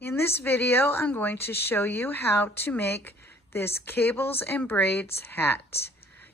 In this video, I'm going to show you how to make this cables and braids hat.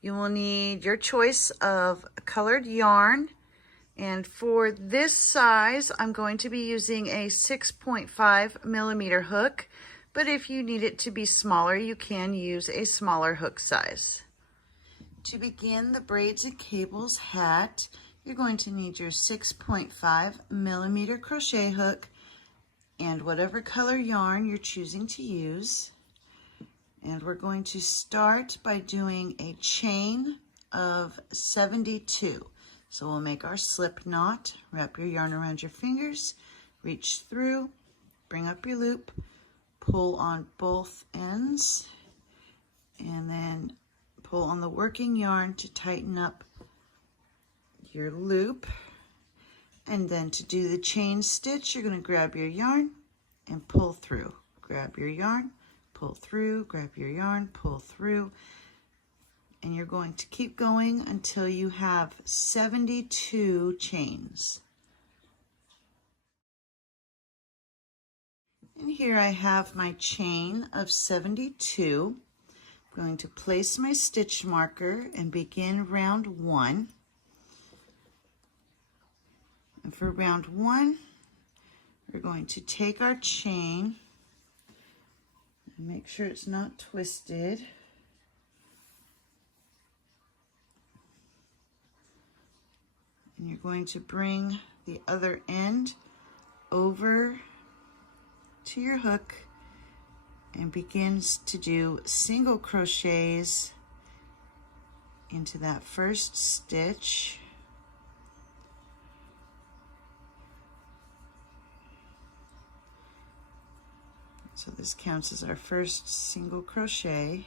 You will need your choice of colored yarn, and for this size, I'm going to be using a 6.5 millimeter hook, but if you need it to be smaller, you can use a smaller hook size. To begin the braids and cables hat, you're going to need your 6.5 millimeter crochet hook and whatever color yarn you're choosing to use. And we're going to start by doing a chain of 72. So we'll make our slip knot, wrap your yarn around your fingers, reach through, bring up your loop, pull on both ends, and then pull on the working yarn to tighten up your loop. And then to do the chain stitch, you're going to grab your yarn and pull through. Grab your yarn, pull through, grab your yarn, pull through. And you're going to keep going until you have 72 chains. And here I have my chain of 72. I'm going to place my stitch marker and begin round 1. And for round 1, we're going to take our chain and make sure it's not twisted. And you're going to bring the other end over to your hook and begins to do single crochets into that first stitch. So this counts as our first single crochet.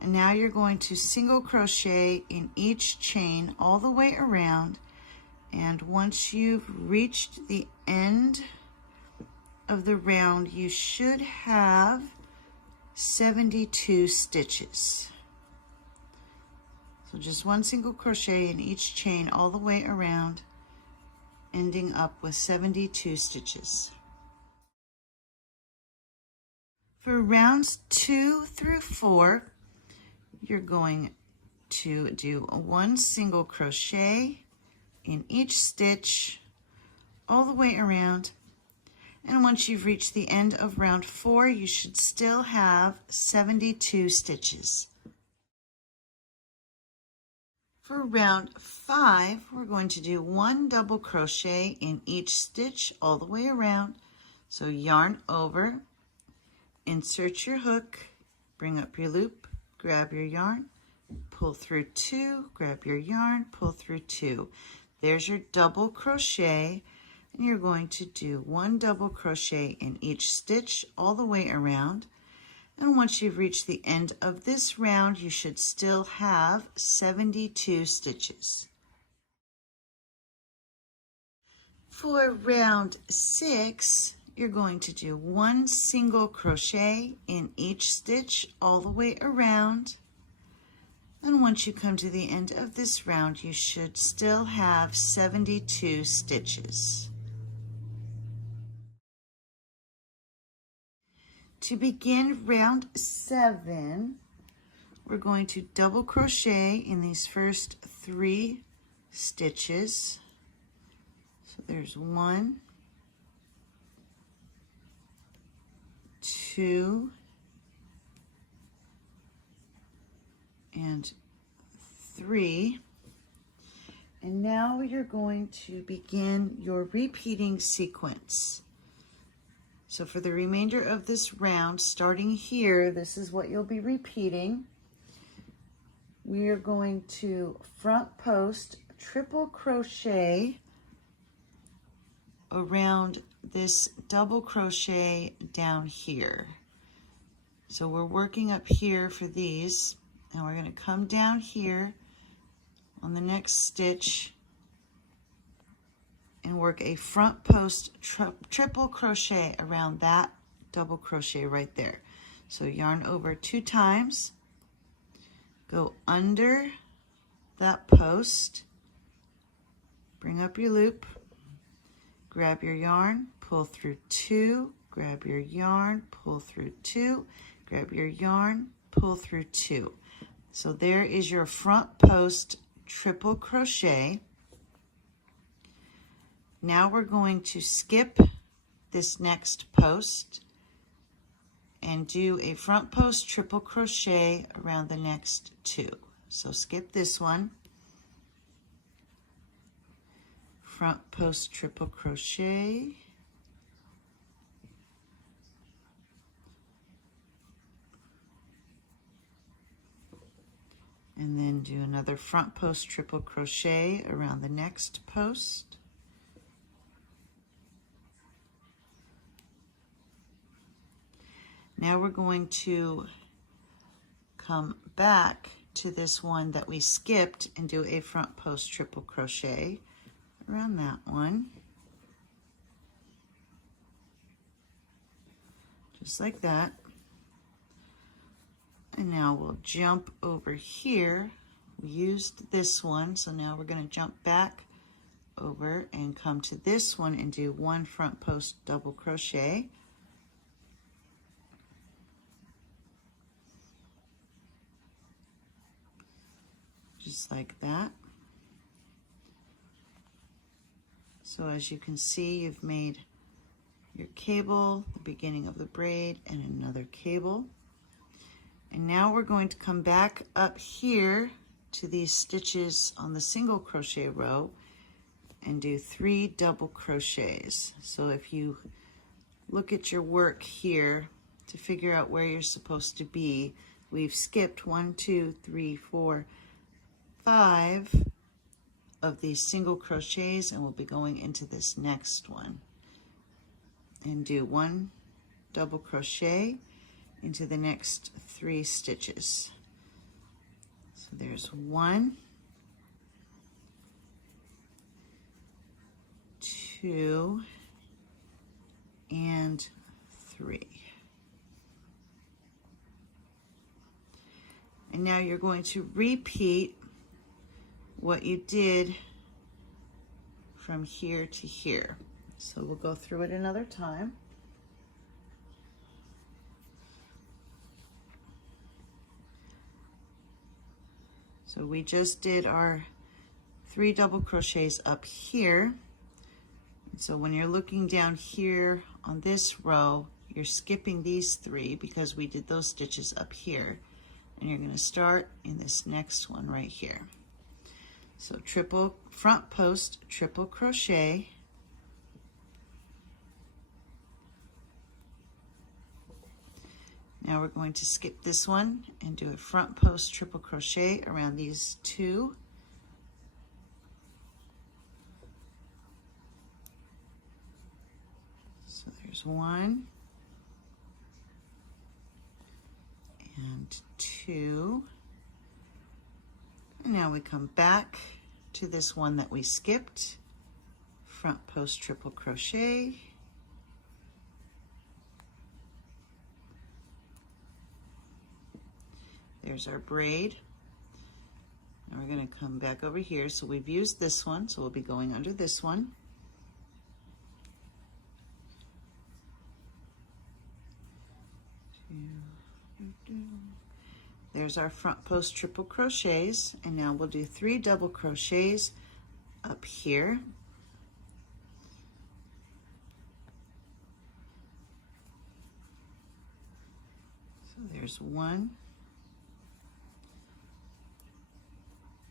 And now you're going to single crochet in each chain all the way around. And once you've reached the end of the round, you should have 72 stitches. So just one single crochet in each chain all the way around, ending up with 72 stitches. For rounds 2 through 4, you're going to do one single crochet in each stitch all the way around. And once you've reached the end of round 4, you should still have 72 stitches. For round 5, we're going to do one double crochet in each stitch all the way around. So yarn over, insert your hook, bring up your loop, grab your yarn, pull through 2, grab your yarn, pull through 2. There's your double crochet, and you're going to do one double crochet in each stitch all the way around. And once you've reached the end of this round, you should still have 72 stitches. For round 6, you're going to do one single crochet in each stitch all the way around. And once you come to the end of this round, you should still have 72 stitches. To begin round 7, we're going to double crochet in these first 3 stitches. So there's 1, 2, and 3. And now you're going to begin your repeating sequence. So for the remainder of this round, starting here, this is what you'll be repeating. We are going to front post triple crochet around this double crochet down here. So we're working up here for these, and we're going to come down here on the next stitch and work a front post triple crochet around that double crochet right there. So yarn over 2 times, go under that post, bring up your loop, grab your yarn, pull through 2, grab your yarn, pull through 2, grab your yarn, pull through 2. So there is your front post triple crochet. Now we're going to skip this next post and do a front post triple crochet around the next 2. So skip this one, front post triple crochet, and then do another front post triple crochet around the next post. Now we're going to come back to this one that we skipped and do a front post triple crochet around that one. Just like that. And now we'll jump over here. We used this one, so now we're going to jump back over and come to this one and do one front post double crochet. Just like that. So as you can see, you've made your cable, the beginning of the braid, and another cable. And now we're going to come back up here to these stitches on the single crochet row and do 3 double crochets. So if you look at your work here to figure out where you're supposed to be, we've skipped 1, 2, 3, 4, 5 of these single crochets, and we'll be going into this next one and do 1 double crochet into the next 3 stitches. So there's 1, 2, and 3. And now you're going to repeat what you did from here to here. So we'll go through it another time. So we just did our 3 double crochets up here. So when you're looking down here on this row, you're skipping these 3 because we did those stitches up here. And you're going to start in this next one right here. So triple front post triple crochet, now we're going to skip this one and do a front post triple crochet around these 2. So there's 1 and 2. And now we come back to this one that we skipped, front post triple crochet, there's our braid. Now we're going to come back over here. So we've used this one, so we'll be going under this one. There's our front post triple crochets, and now we'll do 3 double crochets up here. So there's 1,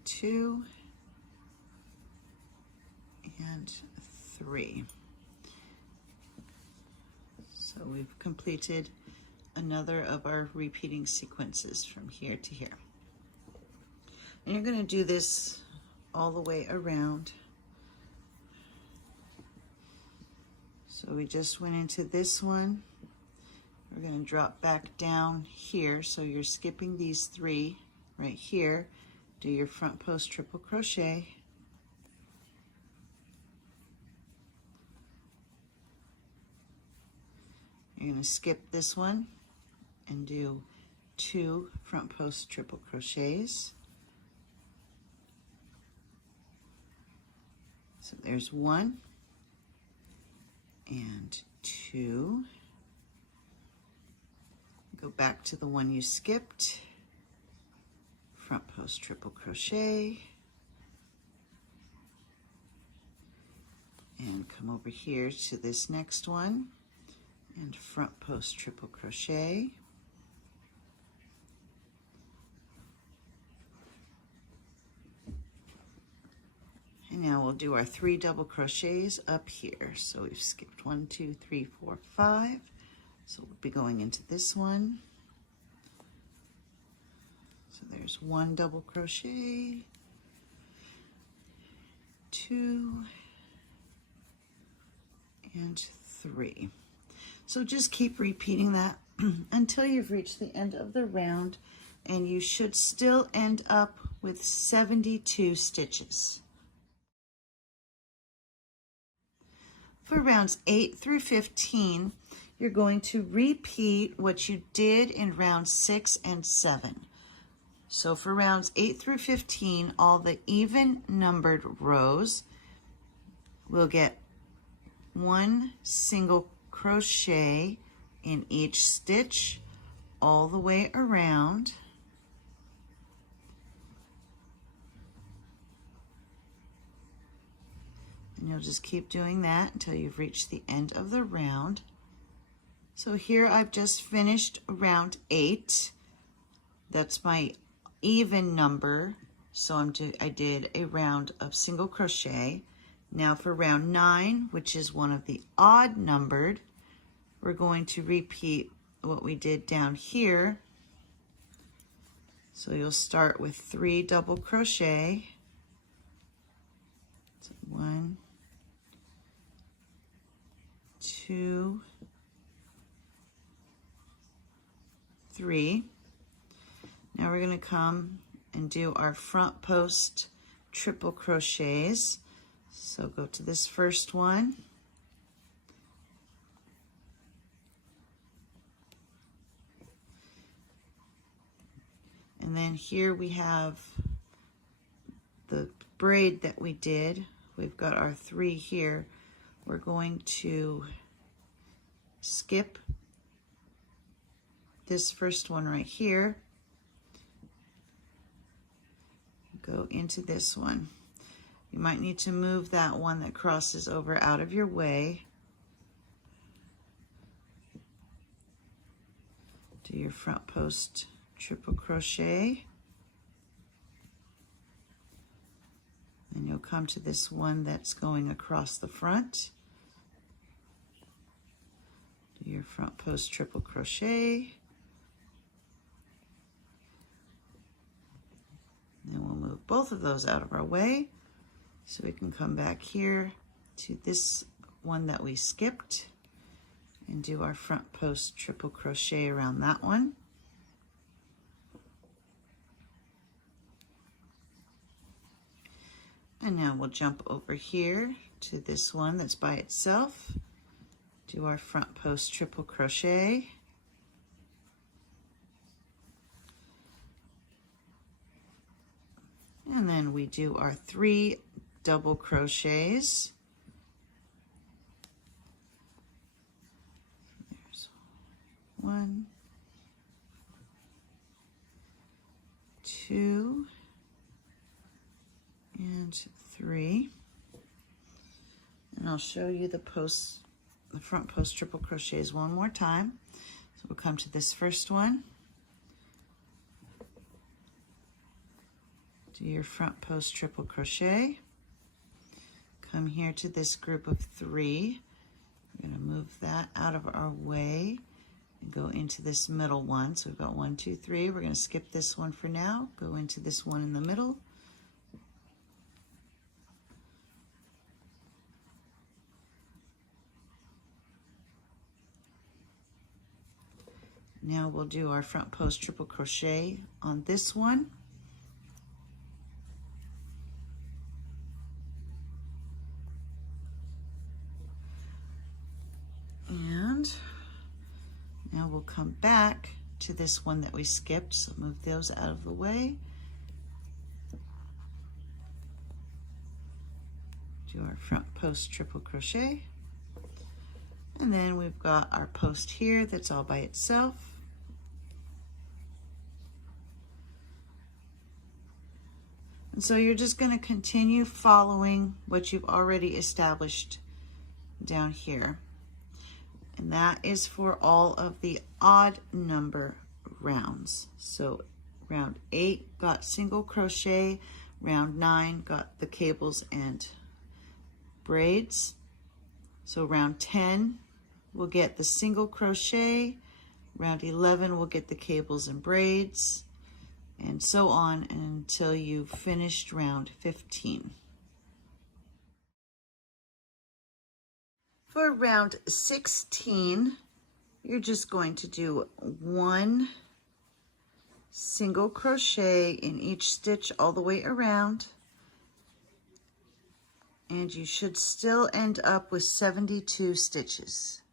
2, and 3. So we've completed another of our repeating sequences from here to here. And you're going to do this all the way around. So we just went into this one. We're going to drop back down here. So you're skipping these 3 right here. Do your front post triple crochet. You're going to skip this one and do 2 front post triple crochets. So there's 1 and 2. Go back to the one you skipped, front post triple crochet, and come over here to this next one and front post triple crochet, and now we'll do our 3 double crochets up here. So we've skipped 1, 2, 3, 4, 5. So we'll be going into this one. So there's 1 double crochet, 2, and 3. So just keep repeating that until you've reached the end of the round, and you should still end up with 72 stitches. For rounds 8 through 15, you're going to repeat what you did in rounds 6 and 7. So for rounds 8 through 15, all the even numbered rows will get 1 single crochet in each stitch all the way around. And you'll just keep doing that until you've reached the end of the round. So here I've just finished round 8. That's my even number. So I did a round of single crochet. Now for round 9, which is one of the odd numbered, we're going to repeat what we did down here. So you'll start with 3 double crochet. So 1, 2, 3. Now we're going to come and do our front post triple crochets. So go to this first one. And then here we have the braid that we did. We've got our 3 here. We're going to skip this first one right here, go into this one. You might need to move that one that crosses over out of your way. Do your front post triple crochet. And you'll come to this one that's going across the front. Do your front post triple crochet. Then we'll move both of those out of our way so we can come back here to this one that we skipped and do our front post triple crochet around that one. And now we'll jump over here to this one that's by itself, do our front post triple crochet. And then we do our 3 double crochets. There's 1, 2, and 3. And I'll show you the front post triple crochets one more time. So we'll come to this first one. Do your front post triple crochet. Come here to this group of 3. We're going to move that out of our way and go into this middle one. So we've got 1, 2, 3. We're going to skip this one for now. Go into this one in the middle. Now we'll do our front post triple crochet on this one. And now we'll come back to this one that we skipped, so move those out of the way. Do our front post triple crochet. And then we've got our post here that's all by itself. And so you're just going to continue following what you've already established down here. And that is for all of the odd number rounds. So round 8 got single crochet, round 9 got the cables and braids. So round 10 we'll get the single crochet, round 11 we'll get the cables and braids, and so on until you've finished round 15. For round 16, you're just going to do 1 single crochet in each stitch all the way around, and you should still end up with 72 stitches.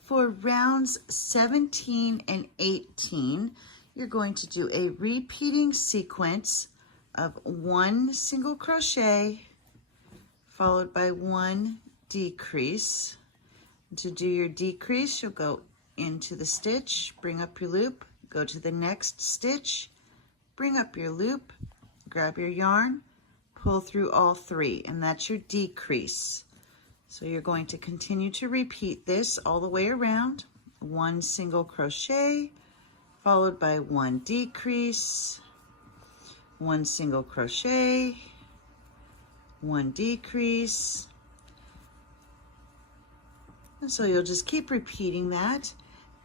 For rounds 17 and 18, you're going to do a repeating sequence of 1 single crochet followed by 1 decrease. To do your decrease, you'll go into the stitch, bring up your loop, go to the next stitch, bring up your loop, grab your yarn, pull through all 3, and that's your decrease. So you're going to continue to repeat this all the way around. 1 single crochet followed by 1 decrease, 1 single crochet, 1 decrease. And so you'll just keep repeating that.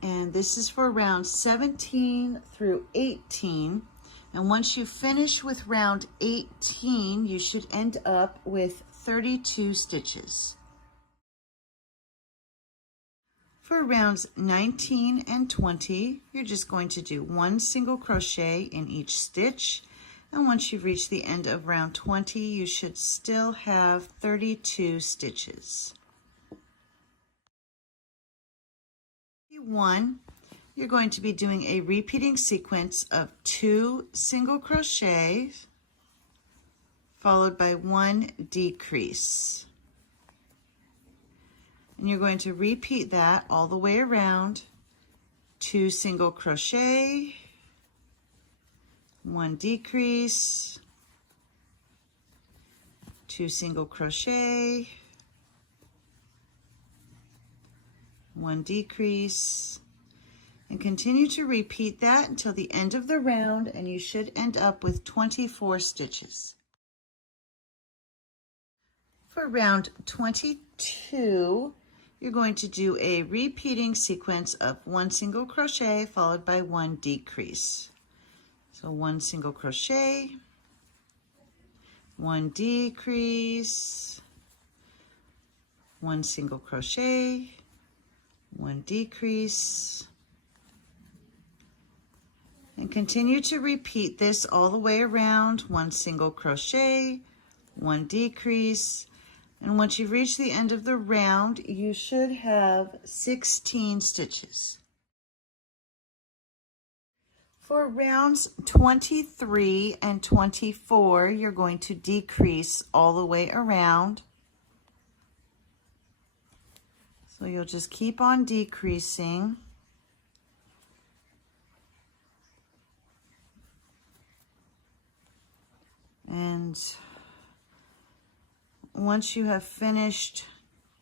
And this is for round 17 through 18. And once you finish with round 18, you should end up with 32 stitches. For rounds 19 and 20, you're just going to do 1 single crochet in each stitch. And once you've reached the end of round 20, you should still have 32 stitches. 1, you're going to be doing a repeating sequence of 2 single crochets followed by 1 decrease. And you're going to repeat that all the way around. 2 single crochet, 1 decrease, 2 single crochet, 1 decrease, and continue to repeat that until the end of the round, and you should end up with 24 stitches. For round 22, you're going to do a repeating sequence of 1 single crochet followed by 1 decrease. So 1 single crochet, 1 decrease, 1 single crochet, 1 decrease, and continue to repeat this all the way around. 1 single crochet, 1 decrease, and once you've reached the end of the round, you should have 16 stitches. For rounds 23 and 24, you're going to decrease all the way around. So you'll just keep on decreasing. And once you have finished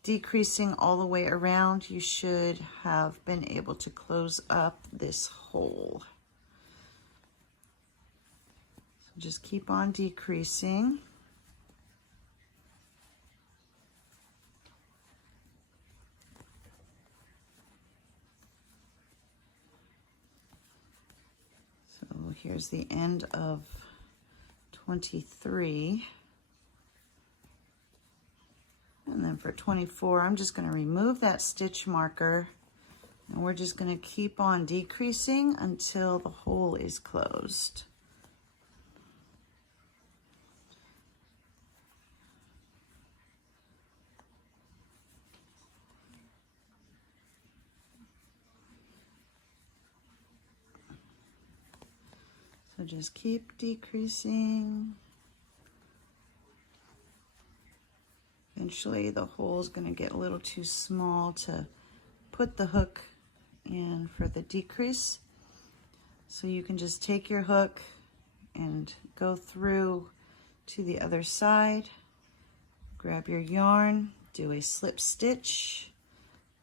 decreasing all the way around, you should have been able to close up this hole. So just keep on decreasing. So here's the end of 23. And then for 24, I'm just going to remove that stitch marker, and we're just going to keep on decreasing until the hole is closed. So just keep decreasing. eventually the hole is going to get a little too small to put the hook in for the decrease. So you can just take your hook and go through to the other side, grab your yarn, do a slip stitch,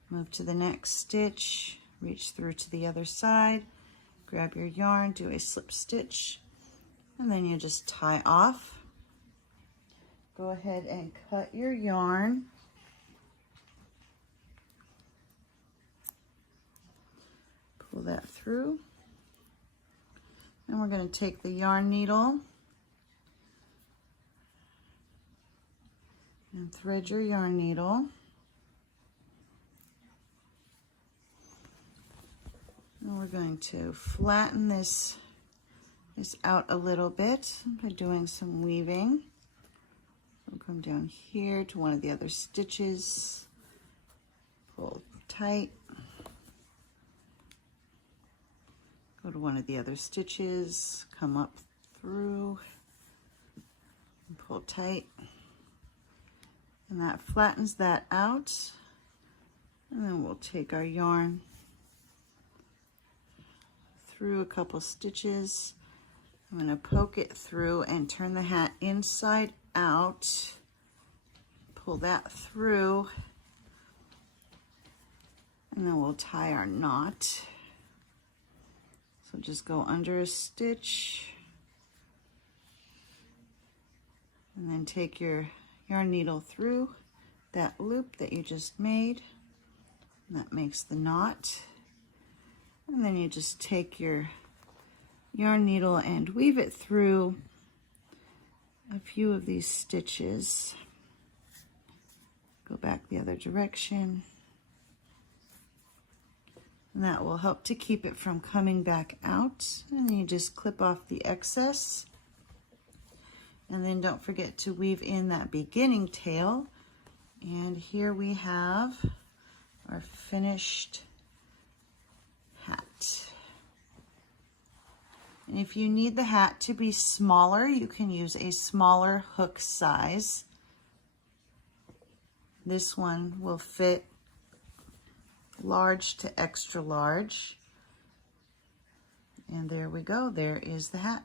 move to the next stitch, reach through to the other side, grab your yarn, do a slip stitch, and then you just tie off. Go ahead and cut your yarn. Pull that through. And we're going to take the yarn needle and thread your yarn needle. And we're going to flatten this out a little bit by doing some weaving. We'll come down here to one of the other stitches, pull tight, go to one of the other stitches, come up through, and pull tight, and that flattens that out. And then we'll take our yarn through a couple stitches. I'm going to poke it through and turn the hat inside out, pull that through, and then we'll tie our knot. So just go under a stitch and then take your yarn needle through that loop that you just made, and that makes the knot. And then you just take your yarn needle and weave it through a few of these stitches. Go back the other direction. And that will help to keep it from coming back out. And then you just clip off the excess. And then don't forget to weave in that beginning tail. And here we have our finished hat. And if you need the hat to be smaller, you can use a smaller hook size. This one will fit large to extra large. And there we go. There is the hat.